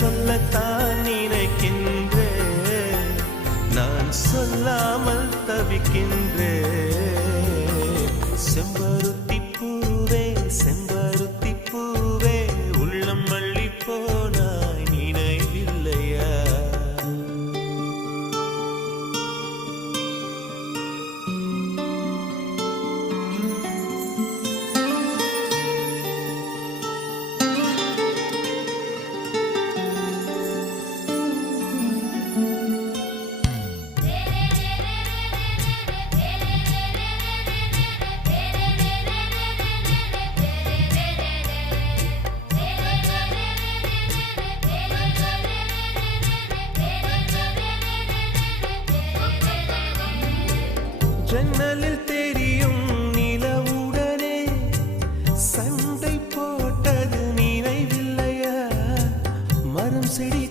சொல்லத்தான் நினைக்கின்றேன், நான் சொல்லாமல் தவிக்கின்றேன். செம்பருத்தி பூவே செம்பருத்தி பூவே உள்ளம் மல்லி போனாய் நினைவில்லையா? ஜன்னலில் தெரியும் நிலவுடனே சண்டை போட்டது நினைவில்லையா? மரம் செடி